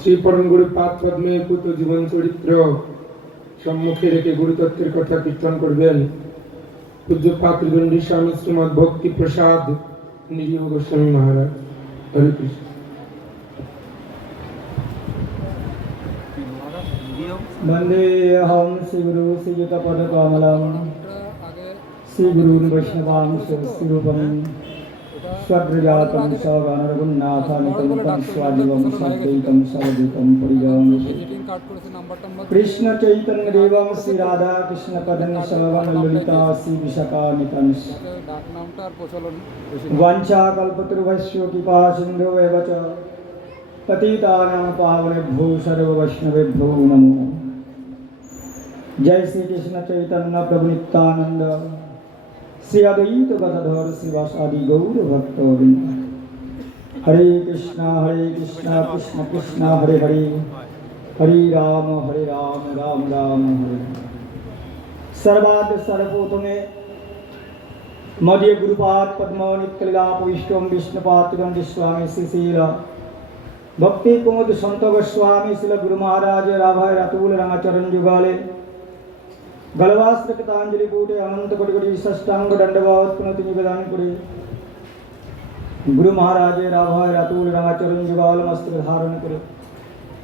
শ্রী পরম গুরু পাদ পদ্মে পুত জীবন চরিত্র সম্মুখে রেখে গুরুতত্ত্বের কথা কীর্তন করবেন পূজ্য পাত্রদণ্ডী স্বামী শ্রীমৎ ভক্তি প্রসাদ নিরীহ গোস্বামী মহারাজ। হরে কৃষ্ণ। वंदेऽहं श्रीगुरु श्रीयुतपदकमलं श्रीगुरून् वैष्णवांश श्रीरूपं स्वद्रजातं सगणरघुनाथानितं तं स्वादिवं सद्वैतं सर्वदूतं परिजनम् कृष्णचैतन्यदेवं श्रीराधा कृष्णपदनिसवनललिता श्रीविशाखानितंस वाञ्छाकल्पतरुभ्यश्च कृपासिन्धुभ्येव च पतितानां पावनेभ्यो सर्ववैष्णवेभ्यो नमो। जय श्री कृष्ण चैतन्य प्रभु नित्यानंद श्री अद्वैत गदाधर श्रीवासादि गौर भक्तवृंद। हरे कृष्णा कृष्ण कृष्ण हरे हरे हरे राम राम राम हरे। सर्वाद सर्वोत्तमे मध्य गुरुपाद पद्म नित्यलीलाप विष्णु विष्णुपाद दंडी स्वामी श्रीशील भक्ति कुमुद संत गोस्वामी श्रील गुरु महाराज राभाय रातुल रंगाचरण जुगाले गलवास्त्र कृतांजलि पूटे अनंत कोटि कोटि षष्टांग दंडवत पुनति निवेदन करे गुरु महाराज राभाय रातुल रंगाचरण जुगाल मस्त्र धारण करे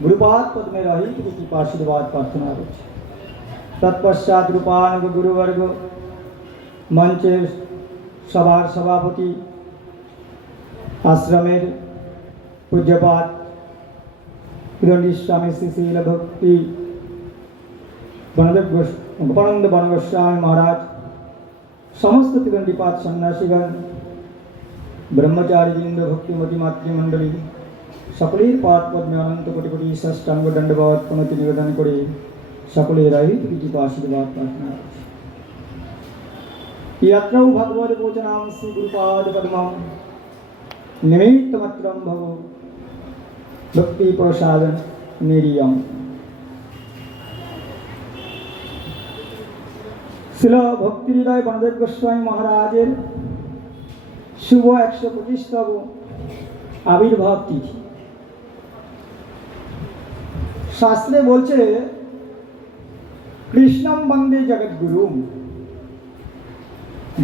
गुरुपाद पद में रही की आशीर्वाद प्रार्थना रही। तत्पश्चात रूपानुग गुरुवर्ग मंचे सभार सभापति आश्रमेर पूज्यपाद दंडी स्वामी श्रीशील भक्ति गोपानंद बन गोस्वामी महाराज समस्त त्रिदंडीपाद सन्यासीगण ब्रह्मचारी वृंद भक्तिमती मातृमंडली सकलेर पाद पद्मे अनंत कोटि कोटि षष्टांग दंडवत पुनति निवेदन करे सकलेर रहित कृपा आशीर्वाद प्रार्थना। यत्रौ भगवद वचनां श्री गुरुपाद पद्मं निमित्तमात्रं भवो भक्ति प्रसाद निरियम। श्रील भक्ति हृदय बलदेव गोस्वामी महाराजेर शुभ 125तम आविर्भाव तिथि। शास्त्रे बोलছে कृष्णम वंदे जगद्गुरु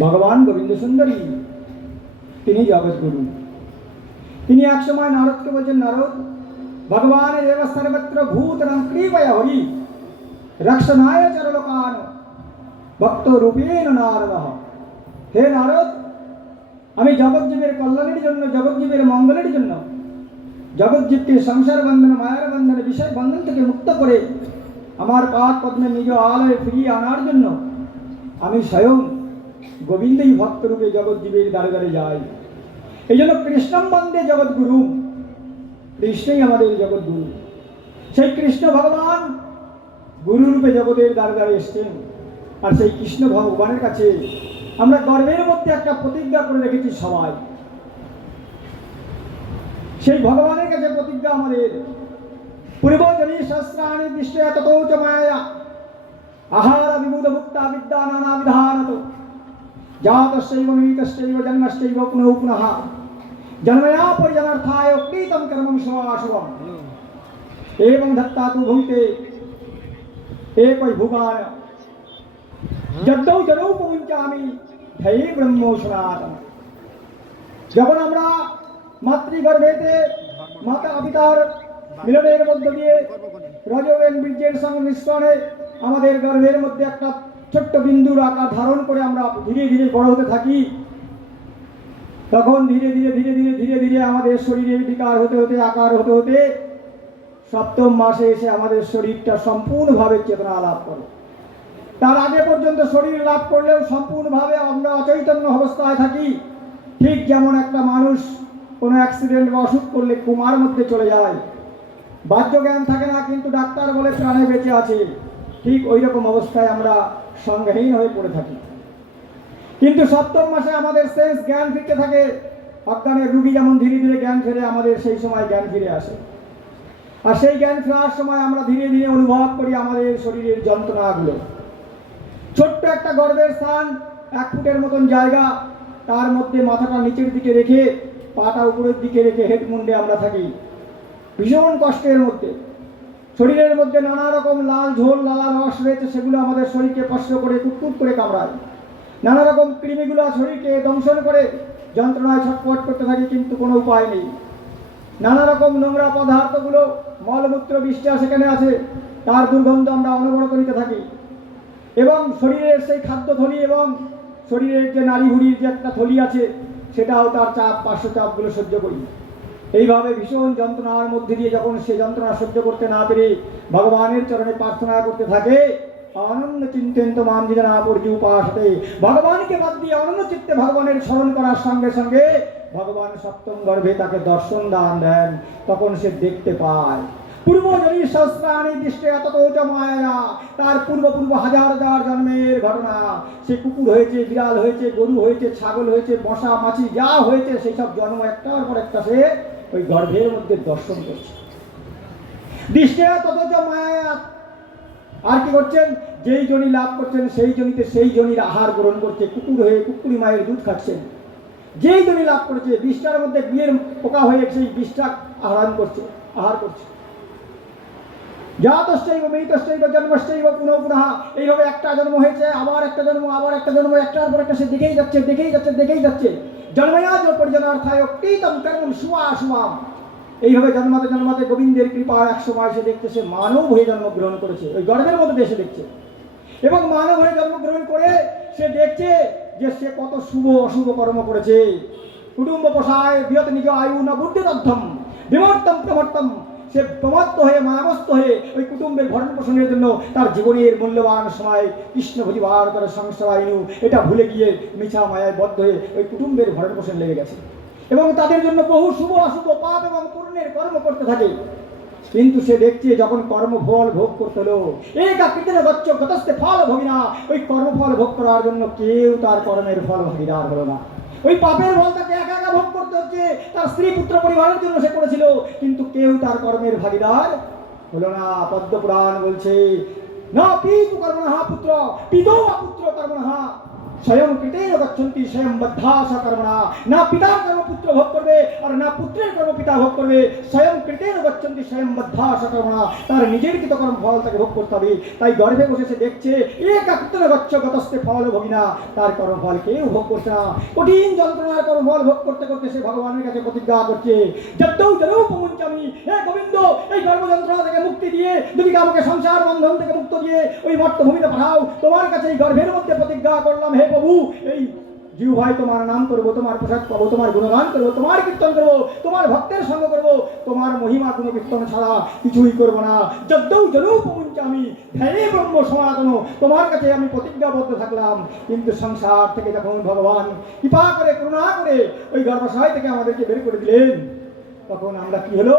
भगवान गोविंद सुंदरी তিনি জগৎগুরু। তিনি এক সময় নারদকে বলেন, নারদ ভগবানের এব সর্বত্র ভূতনাং কৃপয়া হরি রক্ষণায় চরলোকান ভক্ত রূপেণ নারদ। হে নারদ, আমি জগৎজীবের কল্যাণের জন্য, জগৎজীবের মঙ্গলের জন্য, জগৎজীবকে সংসার বন্ধন মায়ার বন্ধন বিষয় বন্ধন থেকে মুক্ত করে আমার পাদ পদ্মে নিজ আলয়ে ফিরিয়ে আনার জন্য আমি স্বয়ং গোবিন্দই ভক্তরূপে জগৎজীবের দ্বারে দ্বারে যাই। এই জন্য কৃষ্ণম বন্দে জগৎগুরু, কৃষ্ণই আমাদের জগৎগুরু। সেই কৃষ্ণ ভগবান গুরুরূপে জগতের দ্বারে দ্বারে এসছেন। আর সেই কৃষ্ণ ভগবানের কাছে আমরা গর্বের মধ্যে একটা প্রতিজ্ঞা করে রেখেছি সবাই। সেই ভগবানের কাছে প্রতিজ্ঞা আমাদের পূর্বজনী শাস্ত্রাণি দৃষ্টয়া ততো চ মায়া আহার বিবুধ মুক্তা বিদ্যা নানা বিধানত जातश्चैव निमित्तश्चैव जन्मश्चैव पुनः पुनः जन्मया परिजनार्थाय कृतं कर्मं शुभाशुभम् एवं दत्ता तु भुङ्क्ते एको भुगाय यद्दौ जनौ पहुंचामि धैर्य ब्रह्मो सनातन। যখন আমরা মাতৃগর্ভেতে মাতা পিতার মিলনের মধ্য দিয়ে রজোবেন বীর্যের সংমিশ্রণে আমাদের গর্ভের মধ্যে একটা ছোট্ট বিন্দুর আকার ধারণ করে আমরা ধীরে ধীরে বড় হতে থাকি, তখন ধীরে ধীরে ধীরে ধীরে ধীরে ধীরে আমাদের শরীরের বিকার হতে হতে আকার হতে হতে সপ্তম মাসে এসে আমাদের শরীরটা সম্পূর্ণভাবে চেতনা লাভ করে। তার আগে পর্যন্ত শরীর লাভ করলেও সম্পূর্ণভাবে আমরা অচৈতন্য অবস্থায় থাকি। ঠিক যেমন একটা মানুষ কোনো অ্যাক্সিডেন্ট বা অসুখ করলে কোমার মধ্যে চলে যায়, বাহ্য জ্ঞান থাকে না, কিন্তু ডাক্তার বলে প্রাণে বেঁচে আছে, ঠিক ওই রকম অবস্থায় আমরা সংজ্ঞাহীন হয়ে পড়ে থাকি। কিন্তু সপ্তম মাসে আমাদের সেন্স জ্ঞান ফিরতে থাকে। অজ্ঞানের রোগী যেমন ধীরে ধীরে জ্ঞান ফিরে, আমাদের সেই সময় জ্ঞান ফিরে আসে। আর সেই জ্ঞান ফেরার সময় আমরা ধীরে ধীরে অনুভব করি আমাদের শরীরের যন্ত্রণাগুলো। ছোট্ট একটা গর্ভের স্থান, 1 ফুটের মতন জায়গা, তার মধ্যে মাথাটা নিচের দিকে রেখে পাটা উপরের দিকে রেখে হেড মুন্ডে আমরা থাকি। ভীষণ কষ্টের মধ্যে। শরীরের মধ্যে নানা রকম লাল ঝোল লালা রস রয়েছে, সেগুলো আমাদের শরীরকে স্পর্শ করে কুটকুট করে কামড়ায়। নানা রকম কৃমিগুলো শরীরকে দংশন করে যন্ত্রণায় ছটফট করতে থাকি, কিন্তু কোনো উপায় নেই। নানা রকম নোংরা পদার্থগুলো মলমূত্র বৃষ্টি সেখানে আছে, তার দুর্গন্ধ আমরা অনবরত নিতে থাকি। এবং শরীরের সেই খাদ্য থলি এবং শরীরের যে নাড়ি ভুড়ির যে একটা থলি আছে, সেটাও তার চাপ পার্শ্ব চাপগুলো সহ্য করি। এইভাবে ভীষণ যন্ত্রণার মধ্যে দিয়ে যখন সে যন্ত্রণা সহ্য করতে না পেরে ভগবানের চরণে প্রার্থনা করতে থাকে, আনন্দ চিন্তেন মান জিনা পর্যু উপাসতে, ভগবানকে বাদ দিয়ে অনন্য চিত্তে ভগবানের স্মরণ করার সঙ্গে সঙ্গে ভগবান সপ্তম গর্ভে তাকে দর্শন দান দেন। তখন সে দেখতে পায় পূর্বজনী সহস্রাণী দৃষ্টে এতত মায়া, তার পূর্ব হাজার হাজার জন্মের ঘটনা। সে কুকুর হয়েছে, বিড়াল হয়েছে, গরু হয়েছে, ছাগল হয়েছে, মশা মাছি যা হয়েছে, সেই সব জন্ম একটার পর একটা সে ওই গর্ভের মধ্যে দর্শন করছে। দৃষ্টে তত মায়া। আর কি করছেন? যেই জনি লাভ করছেন সেই জনিতে সেই জনির আহার গ্রহণ করছে, কুকুর হয়ে কুকুরি মায়ের দুধ খাচ্ছেন। যেই জনি লাভ করেছে বিষটার মধ্যে বিয়ের পোকা হয়ে সেই বিষটা আহার করছে। জাতশ্চৈব মৃতশ্চৈব জন্মশ্চৈব পুনঃ পুনঃ। এইভাবে একটা জন্ম হয়েছে, আবার একটা জন্ম, আবার একটা জন্ম, একটার পর একটা সে দেখেই যাচ্ছে। জন্ময়াজ পরিজনার্থায় কৃতম কর্মং শুভাশুভম। এইভাবে জন্মাতে গোবিন্দের কৃপা এক সময় সে দেখছে সে মানব হয়ে জন্মগ্রহণ করেছে, ওই গর্ভের মধ্যে এসে দেখছে। এবং মানব হয়ে জন্মগ্রহণ করে সে দেখছে যে সে কত শুভ অশুভ কর্ম করেছে। কুটুম্ব পোষায় বৃহৎ নিজ আয়ু না বুদ্ধি তথ্যম বিমর্তম প্রমর্তম। সে প্রমত্ত হয়ে মায়াবস্ত হয়ে ওই কুটুম্বের ভরণ পোষণের জন্য তার জীবনের মূল্যবান সময় কৃষ্ণ ভজিবার করে সংসার আইনু এটা ভুলে গিয়ে মিছা মায়ায় বদ্ধ হয়ে ওই কুটুম্বের ভরণ পোষণ লেগে গেছে এবং তাদের জন্য বহু শুভ অশুভ পাপ এবং পুণ্যের কর্ম করতে থাকে। কিন্তু সে দেখছে যখন কর্মফল ভোগ করতে হলো, একা কৃতেন গচ্ছ গতস্তে ফল ভোগিনা, ওই কর্মফল ভোগ করার জন্য কেউ তার কর্মের ফল ভাগিদার হলো না। ওই পাপের ফল তাকে একা একা ভোগ করতে হচ্ছে। তার স্ত্রী পুত্র পরিবারের জন্য সে করেছিল, কিন্তু কেউ তার কর্মের ভাগিদার হলো না। পদ্মপুরাণ বলছে না পিতু কর্মণঃ পুত্র পিতো পুত্র কর্মণঃ স্বয়ং কৃতেন গচ্ছন্তি স্বয়ং বদ্ধাসা কর্মণা। না পিতার কর্ম পুত্র ভোগ করবে আর না পুত্রের কর্ম পিতা ভোগ করবে। স্বয়ং কৃতেন গচ্ছন্তি স্বয়ং বদ্ধাসা কর্মণা। তার নিজের কৃত কর্ম ফল তাকে ভোগ করতে হবে। তাই গর্ভে বসে সে দেখছে একা কৃতেন গচ্ছ গতস্তে ফল ভোগিনা, তার কর্মফল কেউ ভোগ করছে না। কঠিন যন্ত্রণার কর্মফল ভোগ করতে করতে সে ভগবানের কাছে প্রতিজ্ঞা করছে যদ্দৌ জনৌপমুঞ্চামি, হে গোবিন্দ এই গর্ভ যন্ত্রণা থেকে মুক্তি দিয়ে তুমি আমাকে সংসার বন্ধন থেকে মুক্ত দিয়ে ওই মর্তভূমিতে পাঠাও। তোমার কাছে এই গর্ভের মধ্যে প্রতিজ্ঞা করলাম হে প্রভু, এই জিউ ভাই তোমার নাম করবো, তোমার প্রসাদ পাবো, তোমার গুণগান করবো, তোমার কীর্তন করবো, তোমার ভক্তের সঙ্গ করবো, তোমার মহিমা গুণ কীর্তন ছাড়া কিছুই করবো না। যদ্দৌ জনৌপমুঞ্চামি ধ্যানে ব্রহ্ম সনাতন, তোমার কাছে আমি প্রতিজ্ঞাবদ্ধ থাকলাম। কিন্তু সংসার থেকে যখন ভগবান কৃপা করে করুণা করে ওই গর্ভাশয় থেকে আমাদেরকে বের করে দিলেন, তখন আমরা কি হলো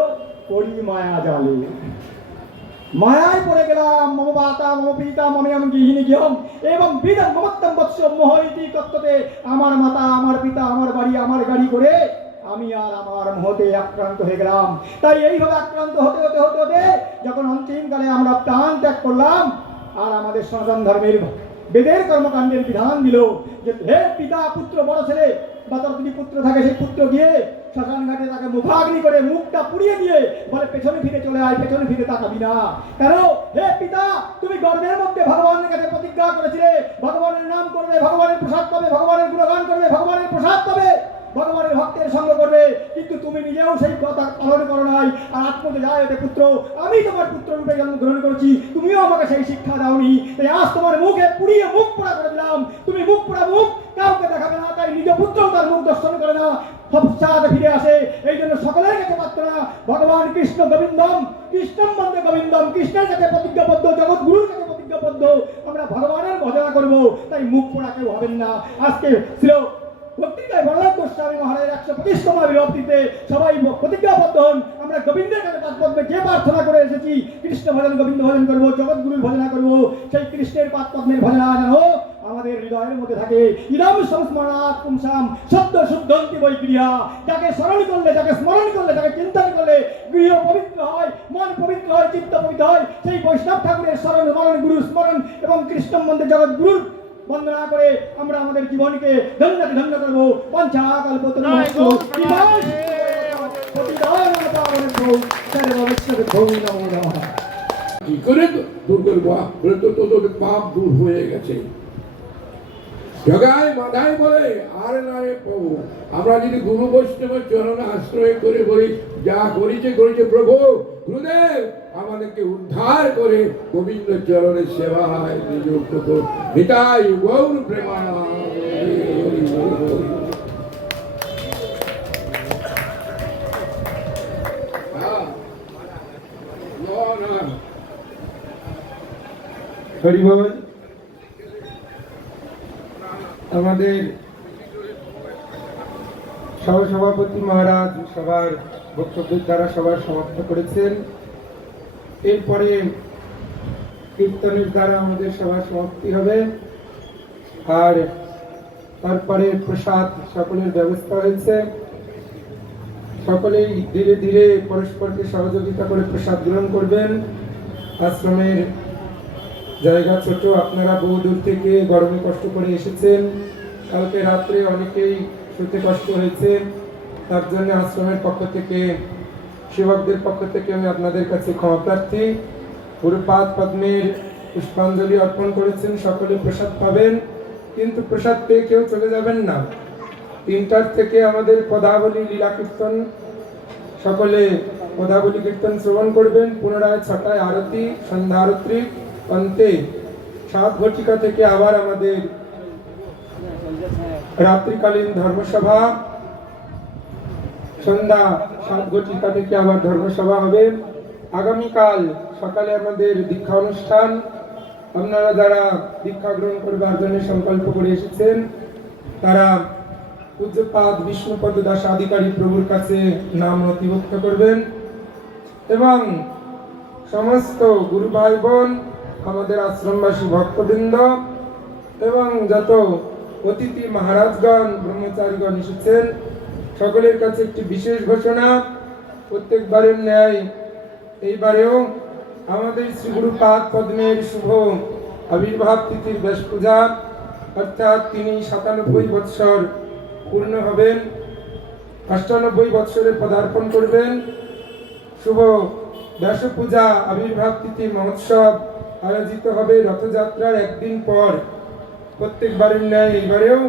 করি মায়া জালে মায়ায় পড়ে গেলাম। মম মাতা মম পিতা মমেয়ম গৃহিণী গৃহম এবং বিদম মমত্তম বৎস মোহইতি তত্ত্বতে। আমার মাতা আমার পিতা আমার বাড়ি আমার গাড়ি করে আমি আর আমার মোহতে আক্রান্ত হয়ে গেলাম। তাই এইভাবে আক্রান্ত হতে হতে হতে হতে যখন অন্তিমকালে আমরা প্রাণ ত্যাগ করলাম, আর আমাদের সনাতন ধর্মের বেদের কর্মকাণ্ডের বিধান দিল যে হে পিতা পুত্র বড় ছেলে বা তার যদি পুত্র থাকে সেই পুত্র গিয়ে শ্মশান ঘাটে তাকে মুখাগ্নি করে মুখটা পুড়িয়ে দিয়ে বলে পেছনে ফিরে চলে আয়, পেছনে ফিরে তাকাবি না। কেন? হে পিতা তুমি গর্ভের মধ্যে ভগবানের কাছে প্রতিজ্ঞা করেছিলে ভগবানের নাম করবে, ভগবানের প্রসাদ পাবে, ভগবানের গুণগান করবে, ভগবানের প্রসাদ পাবে, ভগবানের ভক্তের সঙ্গ করবে, কিন্তু তুমি নিজেও সেই কথা পালন করো নাই। আর আত্মতে যায় এতে পুত্র আমি তোমার পুত্র রূপে জন্মগ্রহণ করেছি, তুমিও আমাকে সেই শিক্ষা দাওনি। তাই আজ তোমার মুখে পুড়িয়ে মুখ পোড়া করে দিলাম। তুমি মুখ পোড়া মুখ কাউকে দেখাবে না, তাই নিজ পুত্র তার মুখ দর্শন করে না, সবসাথে ফিরে আসে। এই জন্য সকলের কাছে প্রার্থনা ভগবান কৃষ্ণ গোবিন্দম কৃষ্ণম বন্দে গোবিন্দম, কৃষ্ণের কাছে প্রতিজ্ঞাবদ্ধ, জগৎগুরুর কাছে প্রতিজ্ঞাবদ্ধ, আমরা ভগবানের ভজনা করবো। তাই মুখ পোড়া কেউ হবেন না। আজকে ছিল প্রত্যেকটাই বড় গোস্বামী মহারাজের 125তম বিভক্তিতে সবাই প্রতিজ্ঞাবদ্ধ হন। আমরা গোবিন্দের কাছে পাদপদ্মে যে প্রার্থনা করে এসেছি কৃষ্ণ ভজন গোবিন্দ ভজন করবো, জগৎগুরুর ভজনা করবো, সেই কৃষ্ণের পাদপদ্মের ভজনা যেন আমাদের হৃদয়ের মধ্যে থাকে। ইদম সংস্মরণাৎ পুংসাম সদ্য শুদ্ধন্তি বৈ গৃহা। যাকে স্মরণ করলে, যাকে স্মরণ করলে, যাকে চিন্তন করলে গৃহ পবিত্র হয়, মন পবিত্র হয়, চিত্ত পবিত্র হয়। সেই বৈষ্ণব ঠাকুরের স্মরণ মরণ গুরু স্মরণ এবং কৃষ্ণ মন্দির জগৎগুরুর বন্দনা করে আমরা আমাদের জীবনকে ধন্য করবো। পঞ্চাকল্পতরু ভবিষ্যৎ ভবিষ্যৎ ভূমি নমো নমঃ। কি করে দূর করবো? বলে তো তোদের পাপ দূর হয়ে গেছে। জগায় মাথায় বলে আর না রে প্রভু, আমরা যদি গুরু বৈষ্ণবের চরণে আশ্রয় করে বলি যা করেছে করেছে প্রভু, গুরুদেব আমাদেরকে উদ্ধার করে গোবিন্দ চরণে সেবায় নিযুক্ত কর। নিতাই গৌর প্রেমানন্দ। হরি বল। আমাদের সহসভাপতি মহারাজ সবার বক্তব্যের দ্বারা সবার সমাপ্ত করেছেন। এরপরে কীর্তনের দ্বারা আমাদের সবার সমাপ্তি হবে, আর তারপরে প্রসাদ সকলের ব্যবস্থা হয়েছে। সকলেই ধীরে ধীরে পরস্পরকে সহযোগিতা করে প্রসাদ গ্রহণ করবেন। আশ্রমের জায়গা ছোট, আপনারা বহু দূর থেকে গরমে কষ্ট করে এসেছেন। কালকে রাত্রে অনেকেই শুতে কষ্ট হয়েছে, তার জন্য আশ্রমের পক্ষ থেকে, সেবকদের পক্ষ থেকে আমি আপনাদের কাছে ক্ষমা প্রার্থী। গুরুপাদ পদ্মের পুষ্পাঞ্জলি অর্পণ করেছেন, সকলে প্রসাদ পাবেন, কিন্তু প্রসাদ পেয়ে কেউ চলে যাবেন না। 3টার থেকে আমাদের পদাবলী লীলা কীর্তন, সকলে পদাবলী কীর্তন শ্রবণ করবেন। পুনরায় 6টায় আরতি, সন্ধ্যা আরতি অন্তে 7 ঘটিকা থেকে আবার আমাদের রাত্রিকালীন ধর্মসভা, সন্ধ্যা 7 ঘটিকা থেকে আবার ধর্মসভা হবে। আগামীকাল সকালে আমাদের দীক্ষা অনুষ্ঠান। আপনারা যারা দীক্ষা গ্রহণ করবার জন্য সংকল্প করে এসেছেন তারা পূজ্যপাদ বিষ্ণুপদ দাস আধিকারী প্রভুর কাছে নাম নথিভুক্ত করবেন, এবং সমস্ত গুরু ভাই বোন, আমাদের আশ্রমবাসী ভক্তবৃন্দ এবং যত অতিথি মহারাজগণ, ব্রহ্মচারীগণ এসেছেন, সকলের কাছে একটি বিশেষ ঘোষণা। প্রত্যেকবারের ন্যায় এইবারেও আমাদের শ্রী গুরুপাদ পদ্মের শুভ আবির্ভাব তিথির ব্যাস পূজা, অর্থাৎ তিনি 97 বৎসর পূর্ণ হবেন, 98 বৎসরে পদার্পণ করবেন। শুভ ব্যাস পূজা আবির্ভাব তিথি মহোৎসব আয়োজিত হবে রথযাত্রার একদিন পর। প্রত্যেকবারের ন্যায় এইবারেও